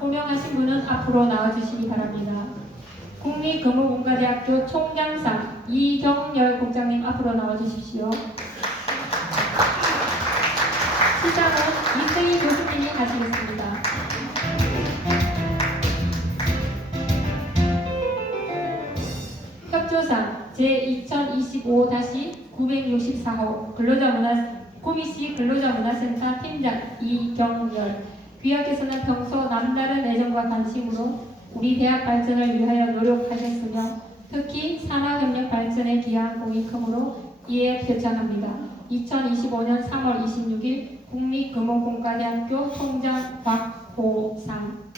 호명하신 분은 앞으로 나와주시기 바랍니다. 국립금호공과대학교 총장상 이경열 국장님 앞으로 나와주십시오. 시상은 이승희 교수님이 하시겠습니다. 협조상 제2025-964호 구미시 근로자문화센터 팀장 이경열. 귀하께서는 평소 남다른 애정과 관심으로 우리 대학 발전을 위하여 노력하셨으며 특히 산학협력 발전에 기여한 공이 크므로 이에 표창합니다. 2025년 3월 26일 국립금호공과대학교 총장 박호상.